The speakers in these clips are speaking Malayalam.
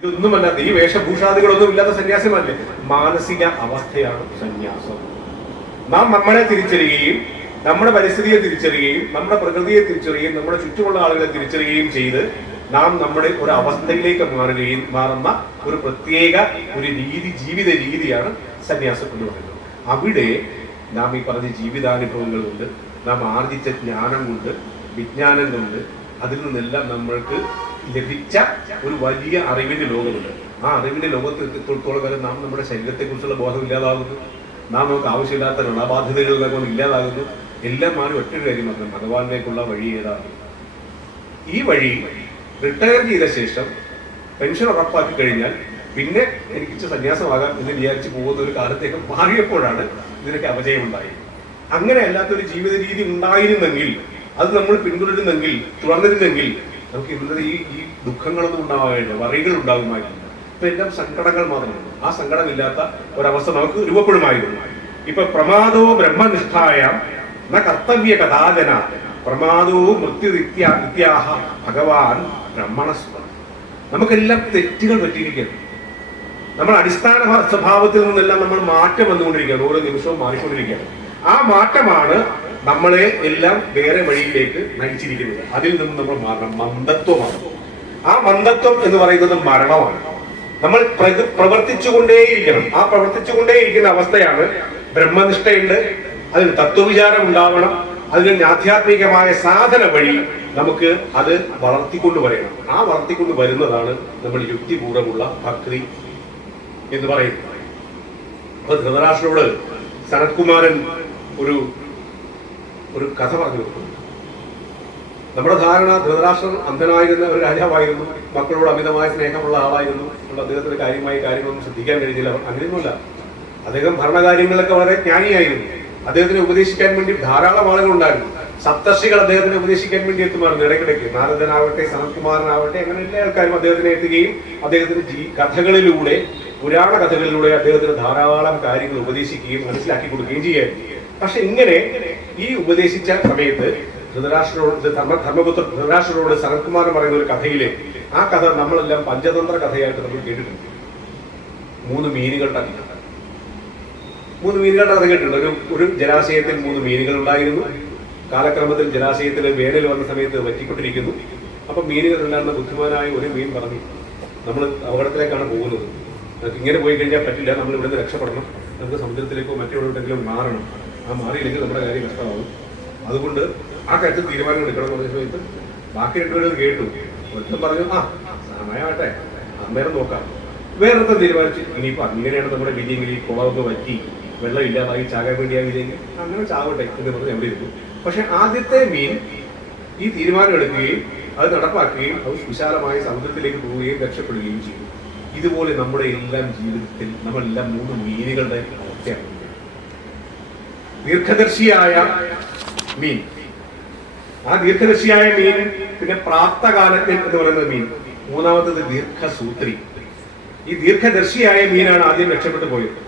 ഇതൊന്നുമല്ലാത്ത ഈ വേഷഭൂഷാദികളൊന്നും ഇല്ലാത്ത സന്യാസിമാരല്ലേ. മാനസിക അവസ്ഥയാണ് സന്യാസം. നാം നമ്മളെ തിരിച്ചറിയുകയും നമ്മുടെ പരിസ്ഥിതിയെ തിരിച്ചറിയുകയും നമ്മുടെ പ്രകൃതിയെ തിരിച്ചറിയുകയും നമ്മുടെ ചുറ്റുമുള്ള ആളുകളെ തിരിച്ചറിയുകയും ചെയ്ത് നാം നമ്മുടെ ഒരു അവസ്ഥയിലേക്ക് മാറുന്ന ഒരു പ്രത്യേക ഒരു ജീവിത രീതിയാണ് സന്യാസം എന്ന് പറയുന്നത്. അവിടെ നാം ഈ പറഞ്ഞ ജീവിതാനുഭവങ്ങൾ കൊണ്ട്, നാം ആർജിച്ച ജ്ഞാനം കൊണ്ട്, വിജ്ഞാനം കൊണ്ട്, അതിൽ നിന്നെല്ലാം നമ്മൾക്ക് ലഭിച്ച ഒരു വലിയ അറിവിന്റെ ലോകമുണ്ട്. ആ അറിവിന്റെ ലോകത്ത് എത്തിത്തോളം കാലം നാം നമ്മുടെ ശരീരത്തെ കുറിച്ചുള്ള ബോധം ഇല്ലാതാകുന്നു. നാം നമുക്ക് ആവശ്യമില്ലാത്ത ഋണബാധ്യതകളിലൊക്കെ ഇല്ലാതാകുന്നു. എല്ലാം മാറി ഒറ്റൊരു കാര്യം മാത്രം, ഭഗവാനിലേക്കുള്ള വഴി ഏതാണ്? ഈ വഴി റിട്ടയർ ചെയ്ത ശേഷം പെൻഷൻ ഉറപ്പാക്കി കഴിഞ്ഞാൽ പിന്നെ എനിക്ക് സന്യാസമാകാം എന്ന് വിചാരിച്ച് പോകുന്ന ഒരു കാലത്തേക്ക് മാറിയപ്പോഴാണ് ഇതിനൊക്കെ അപജയമുണ്ടായി. അങ്ങനെ അല്ലാത്തൊരു ജീവിത രീതി ഉണ്ടായിരുന്നെങ്കിൽ, അത് നമ്മൾ പിന്തുടരുന്നെങ്കിൽ, തുടർന്നിരുന്നെങ്കിൽ നമുക്ക് ഇന്നത്തെ ഈ ദുഃഖങ്ങളൊന്നും ഉണ്ടാവാറില്ല, വറികൾ ഉണ്ടാകുമായിരുന്നു. ഇപ്പൊ എല്ലാം സങ്കടങ്ങൾ മാത്രമാണ്. ആ സങ്കടമില്ലാത്ത ഒരവസ്ഥ നമുക്ക് രൂപപ്പെടുമായിരുന്നു. ഇപ്പൊ പ്രമാദോ ബ്രഹ്മനിഷ്ഠായ ന കർത്തവ്യ കഥാജന പ്രമാദോ മൃത്യു ഇത്യാഹ ഭഗവാൻ ബ്രഹ്മണസ്വ. നമുക്കെല്ലാം തെറ്റുകൾ പറ്റിയിരിക്കുന്നു. നമ്മൾ അടിസ്ഥാന സ്വഭാവത്തിൽ നിന്നെല്ലാം നമ്മൾ മാറ്റം വന്നുകൊണ്ടിരിക്കുകയാണ്. ഓരോ നിമിഷവും മാറിക്കൊണ്ടിരിക്കുകയാണ്. ആ മാറ്റമാണ് നമ്മളെ എല്ലാം വേറെ വഴിയിലേക്ക് നയിച്ചിരിക്കുന്നത്. അതിൽ നിന്ന് നമ്മൾ മാറണം. മന്ദത്വമാണ്. ആ മന്ദത്വം എന്ന് പറയുന്നത് മരണമാണ്. നമ്മൾ പ്രവർത്തിച്ചുകൊണ്ടേയിരിക്കണം. ആ പ്രവർത്തിച്ചുകൊണ്ടേയിരിക്കുന്ന അവസ്ഥയാണ് ബ്രഹ്മനിഷ്ഠയുണ്ട്. അതിന് തത്വവിചാരം ഉണ്ടാവണം. അതിന് ആധ്യാത്മികമായ സാധന വഴി നമുക്ക് അത് വളർത്തിക്കൊണ്ടുവരണം. ആ വളർത്തിക്കൊണ്ട് വരുന്നതാണ് നമ്മൾ യുക്തിപൂർവ്വമുള്ള ഭക്തി എന്ന് പറയുന്നത്. അപ്പൊ ധൃതരാഷ്ട്രനോട് സനത്കുമാരൻ ഒരു കഥ പറഞ്ഞു കൊടുക്കുന്നു. നമ്മുടെ ധാരണ ധൃതരാഷ്ട്രൻ അന്ധനായിരുന്ന ഒരു രാജാവായിരുന്നു, മക്കളോട് അമിതമായ സ്നേഹമുള്ള ആളായിരുന്നു. അദ്ദേഹത്തിന് കാര്യങ്ങളൊന്നും ശ്രദ്ധിക്കാൻ കഴിഞ്ഞില്ല. അങ്ങനെയൊന്നുമല്ല. അദ്ദേഹം ഭരണകാര്യങ്ങളൊക്കെ വളരെ ജ്ഞാനിയായിരുന്നു. അദ്ദേഹത്തിനെ ഉപദേശിക്കാൻ വേണ്ടി ധാരാളം ആളുകൾ ഉണ്ടായിരുന്നു. സപ്തർഷികൾ അദ്ദേഹത്തിനെ ഉപദേശിക്കാൻ വേണ്ടി എത്തുമായിരുന്നു ഇടയ്ക്കിടയ്ക്ക്. നാരദനാവട്ടെ, സനത്കുമാരനാവട്ടെ, അങ്ങനെ എല്ലാ ആൾക്കാരും അദ്ദേഹത്തിനെ എത്തുകയും അദ്ദേഹത്തിന് കഥകളിലൂടെ, പുരാണ കഥകളിലൂടെ അദ്ദേഹത്തിന് ധാരാളം കാര്യങ്ങൾ ഉപദേശിക്കുകയും മനസ്സിലാക്കി കൊടുക്കുകയും ചെയ്യായിരുന്നു. പക്ഷെ ഇങ്ങനെ ഈ ഉപദേശിച്ച സമയത്ത് ധർമ്മപുത്ര ധൃതരാഷ്ട്രനോട് സനത്കുമാരൻ പറയുന്ന ഒരു കഥയിലെ ആ കഥ നമ്മളെല്ലാം പഞ്ചതന്ത്ര കഥയായിട്ട് നമ്മൾ കേട്ടിട്ടുണ്ട്. 3 മീനുകളുടെ കഥ. 3 മീനുകളുടെ കഥ കേട്ടിട്ടുണ്ട്. ഒരു ജലാശയത്തിൽ 3 മീനുകൾ ഉണ്ടായിരുന്നു. കാലക്രമത്തിൽ ജലാശയത്തിൽ വേനൽ വന്ന സമയത്ത് വറ്റിക്കൊണ്ടിരിക്കുന്നു. അപ്പൊ മീനുകളുണ്ടായിരുന്ന ബുദ്ധിമാനായ ഒരു മീൻ പറഞ്ഞു, നമ്മൾ അപകടത്തിലേക്കാണ് പോകുന്നത്, നമുക്ക് ഇങ്ങനെ പോയി കഴിഞ്ഞാൽ പറ്റില്ല, നമ്മൾ ഇവിടുന്ന് രക്ഷപ്പെടണം, നമുക്ക് സമുദ്രത്തിലേക്കോ മറ്റെവിടെയെങ്കിലും മാറണം. ആ മാറിയില്ലെങ്കിൽ നമ്മുടെ കാര്യം നഷ്ടമാകും. അതുകൊണ്ട് ആ കാര്യത്തിൽ തീരുമാനം എടുക്കണം എന്ന് പറഞ്ഞ സമയത്ത് ബാക്കി 2 പേരും കേട്ടു. ഒറ്റം പറഞ്ഞു, സമയമാട്ടെ, അന്നേരം നോക്കാം. വേറൊരുത്തം തീരുമാനിച്ചു, ഇനിയിപ്പോ അങ്ങനെയാണ് നമ്മുടെ വിധിയെങ്കിൽ ഈ കുളമൊക്കെ വറ്റി വെള്ളം ഇല്ലാതായി ചാകാൻ വേണ്ടിയാ വിധിയെങ്കിൽ അങ്ങനെ ചാവട്ടെ എന്ന് പറഞ്ഞ് എവിടെ ഇരുന്നു. പക്ഷെ ആദ്യത്തെ മീൻ ഈ തീരുമാനം എടുക്കുകയും അത് നടപ്പാക്കുകയും അത് വിശാലമായ സമുദ്രത്തിലേക്ക് പോവുകയും രക്ഷപ്പെടുകയും ചെയ്തു. ഇതുപോലെ നമ്മുടെ എല്ലാം ജീവിതത്തിൽ നമ്മളെല്ലാം 3 മീനുകളുടെ അവസ്ഥയാണ്. ദീർഘദർശിയായ മീൻ, ആ ദീർഘദർശിയായ മീൻ, പിന്നെ പ്രാപ്തകാലത്തിൽ എന്ന് പറയുന്ന മീൻ, മൂന്നാമത്തത് ദീർഘസൂത്രി. ഈ ദീർഘദർശിയായ മീനാണ് ആദ്യം രക്ഷപ്പെട്ടു പോയത്.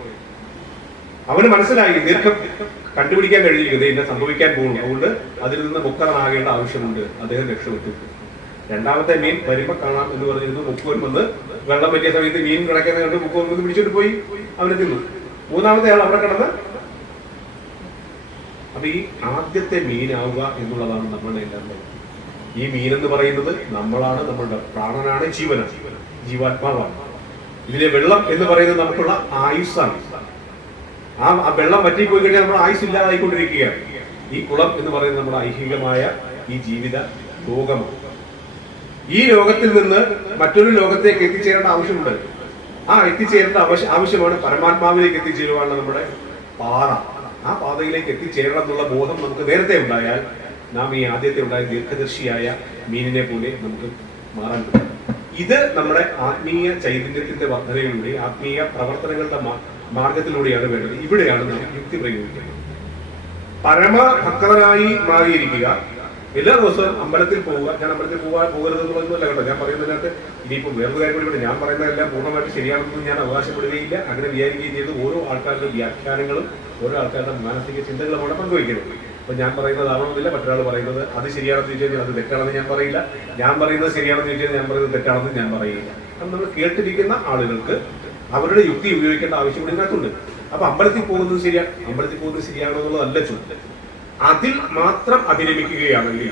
അവന് മനസ്സിലായി ദീർഘം കണ്ടുപിടിക്കാൻ കഴിയുന്നത് എന്നെ സംഭവിക്കാൻ പോകുന്നു, അതുകൊണ്ട് അതിൽ നിന്ന് മുക്തനാകേണ്ട ആവശ്യമുണ്ട്. അദ്ദേഹം രക്ഷപ്പെട്ടു. രണ്ടാമത്തെ മീൻ വരുമ്പോ കാണാം എന്ന് പറഞ്ഞിരുന്നു. മുക്കുവൻ വന്ന് വെള്ളം പറ്റിയ സമയത്ത് മീൻ കിടക്കുന്ന കണ്ട് മുക്കുവൻ വന്ന് പിടിച്ചോട്ട് പോയി അവനെ തിന്നു. മൂന്നാമത്തെ ആൾ അവിടെ കിടന്ന്. അപ്പൊ ഈ ആദ്യത്തെ മീനാവുക എന്നുള്ളതാണ് നമ്മളുടെ എല്ലാം. ഈ മീനെന്ന് പറയുന്നത് നമ്മളാണ്, നമ്മളുടെ പ്രാണനാണ്, ജീവനാണ്, ജീവാത്മാവാണ്. ഇതിലെ വെള്ളം എന്ന് പറയുന്നത് നമുക്കുള്ള ആയുസ്സാണ്. ആ വെള്ളം വറ്റിപ്പോയി കഴിഞ്ഞാൽ നമ്മുടെ ആയുസ് ഇല്ലാതായിക്കൊണ്ടിരിക്കുകയാണ്. ഈ കുളം എന്ന് പറയുന്നത് നമ്മുടെ ഐഹികമായ ഈ ജീവിത ലോകമാണ്. ഈ ലോകത്തിൽ നിന്ന് മറ്റൊരു ലോകത്തേക്ക് എത്തിച്ചേരേണ്ട ആവശ്യമുണ്ട്. ആ എത്തിച്ചേരേണ്ട ആവശ്യമാണ് പരമാത്മാവിലേക്ക് എത്തിച്ചേരുവാനുള്ള നമ്മുടെ പാത. ആ പാതയിലേക്ക് എത്തിച്ചേരണം എന്നുള്ള ബോധം നമുക്ക് നേരത്തെ ഉണ്ടായാൽ നാം ഈ ആദ്യത്തെ ഉണ്ടായ ദീർഘദർശിയായ മീനിനെ പോലെ നമുക്ക് മാറാൻ പറ്റും. ഇത് നമ്മുടെ ആത്മീയ ചൈതന്യത്തിന്റെ വർധനയിലൂടെ, ആത്മീയ പ്രവർത്തനങ്ങളുടെ മാർഗത്തിലൂടെയാണ് വേണ്ടത്. ഇവിടെയാണ് നാം യുക്തി പ്രയോഗിക്കുന്നത്. പരമഭക്തനായി മാറിയിരിക്കുക. എല്ലാ ദിവസവും അമ്പലത്തിൽ പോവുക. ഞാൻ അമ്പലത്തിൽ പോകരുതെന്നുള്ളതൊന്നുമല്ല കേട്ടോ. ഞാൻ പറയുന്നതിനകത്ത് ഇനിയിപ്പോൾ വേറൊരു കാര്യം കൂടി, ഞാൻ പറയുന്നതെല്ലാം പൂർണ്ണമായിട്ട് ശരിയാണെന്ന് ഞാൻ അവകാശപ്പെടുകയില്ല. അങ്ങനെ വിചാരിക്കുകയും ചെയ്ത് ഓരോ ആൾക്കാരുടെ വ്യാഖ്യാനങ്ങളും ഓരോ ആൾക്കാരുടെ മാനസിക ചിന്തകളുമാണ് പങ്കുവയ്ക്കുന്നത്. അപ്പൊ ഞാൻ പറയുന്നത് ആവണമെന്നില്ല, മറ്റൊരാൾ പറയുന്നത് അത് ശരിയാണെന്ന് ചോദിച്ചു കഴിഞ്ഞാൽ അത് തെറ്റാണെന്ന് ഞാൻ പറയില്ല. ഞാൻ പറയുന്നത് ശരിയാണെന്ന് ചോദിച്ചാൽ ഞാൻ പറയുന്നത് തെറ്റാണെന്ന് ഞാൻ പറയില്ല. എന്ന് നമ്മൾ കേട്ടിരിക്കുന്ന ആളുകൾക്ക് അവരുടെ യുക്തി ഉപയോഗിക്കേണ്ട ആവശ്യം കൂടി ഇതിനകത്തുണ്ട്. അപ്പൊ അമ്പലത്തിൽ പോകുന്നത് ശരിയാണോ എന്നുള്ളതല്ല ചോദ്യം. അതിൽ മാത്രം അഭിരമിക്കുകയാണെങ്കിൽ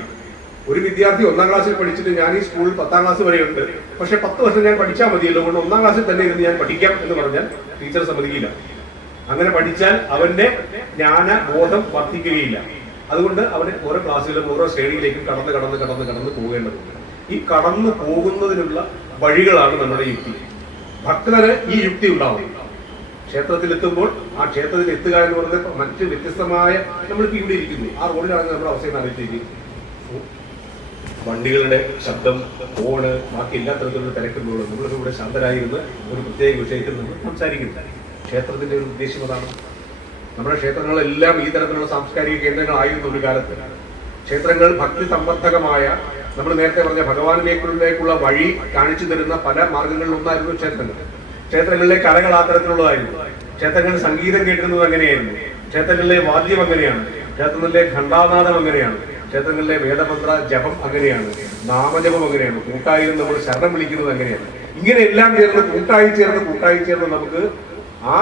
ഒരു വിദ്യാർത്ഥി 1ാം ക്ലാസ്സിൽ പഠിച്ചിട്ട് ഞാൻ ഈ സ്കൂളിൽ 10ാം ക്ലാസ് വരെയുണ്ട്, പക്ഷെ 10 വർഷം ഞാൻ പഠിച്ചാൽ മതിയല്ലോ, കൊണ്ട് 1ാം ക്ലാസ്സിൽ തന്നെ ഇരുന്ന് ഞാൻ പഠിക്കാം എന്ന് പറഞ്ഞാൽ ടീച്ചർ സമ്മതിക്കില്ല. അങ്ങനെ പഠിച്ചാൽ അവന്റെ ജ്ഞാനബോധം വർദ്ധിക്കുകയില്ല. അതുകൊണ്ട് അവന് ഓരോ ക്ലാസ്സിലും ഓരോ ശ്രേണിയിലേക്കും കടന്ന് പോകേണ്ടതുണ്ട്. ഈ കടന്നു പോകുന്നതിനുള്ള വഴികളാണ് നമ്മുടെ യുക്തി. ഭക്തന് ഈ യുക്തി ഉണ്ടാവും. ക്ഷേത്രത്തിലെത്തുമ്പോൾ ആ ക്ഷേത്രത്തിൽ എത്തുക എന്ന് പറയുന്നത് മറ്റ് വ്യത്യസ്തമായ, നമ്മളിപ്പോൾ ഇവിടെ ഇരിക്കുന്നു, ആ റോഡിലാണ് നമ്മുടെ അവസ്ഥയിൽ അറിയിച്ചിരിക്കുന്നത്. വണ്ടികളുടെ ശബ്ദം, ഫോണ്, ബാക്കി എല്ലാ തരത്തിലുള്ള തിരക്കുമ്പോഴും നമ്മളിപ്പോൾ ഇവിടെ ശാന്തരായിരുന്ന് ഒരു പ്രത്യേക വിഷയത്തിൽ നമ്മൾ സംസാരിക്കുന്നത്. ക്ഷേത്രത്തിന്റെ ഒരു ഉദ്ദേശം അതാണ്. നമ്മുടെ ക്ഷേത്രങ്ങളെല്ലാം ഈ തരത്തിലുള്ള സാംസ്കാരിക കേന്ദ്രങ്ങളായിരുന്നു ഒരു കാലത്ത്. ക്ഷേത്രങ്ങൾ ഭക്തി സംബന്ധകമായ, നമ്മൾ നേരത്തെ പറഞ്ഞ ഭഗവാനിലേക്കുള്ള വഴി കാണിച്ചു തരുന്ന പല മാർഗങ്ങളിലൊന്നായിരുന്നു ക്ഷേത്രങ്ങൾ. ക്ഷേത്രങ്ങളിലെ കലകൾ ആ തരത്തിലുള്ളതായിരുന്നു. ക്ഷേത്രങ്ങളിൽ സംഗീതം കേട്ടിരുന്നത് അങ്ങനെയായിരുന്നു. ക്ഷേത്രങ്ങളിലെ വാദ്യം അങ്ങനെയാണ്. ക്ഷേത്രങ്ങളിലെ ഘണ്ടാനാദം അങ്ങനെയാണ്. ക്ഷേത്രങ്ങളിലെ വേദമന്ത്ര ജപം അങ്ങനെയാണ്. നാമജപം അങ്ങനെയാണ്. കൂട്ടായിരുന്നു നമ്മൾ ശരണം വിളിക്കുന്നത് അങ്ങനെയാണ്. ഇങ്ങനെ എല്ലാം ചേർന്ന് കൂട്ടായി ചേർന്ന് നമുക്ക് ആ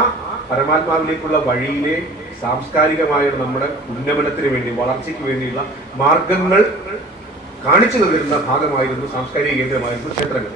പരമാത്മാവിലേക്കുള്ള വഴിയിലെ സാംസ്കാരികമായ നമ്മുടെ ഉന്നമനത്തിന് വേണ്ടി, വളർച്ചയ്ക്ക് വേണ്ടിയുള്ള മാർഗങ്ങൾ കാണിച്ചു തരുന്ന ഭാഗമായിരുന്നു, സാംസ്കാരിക കേന്ദ്രമായിരുന്നു ക്ഷേത്രങ്ങൾ.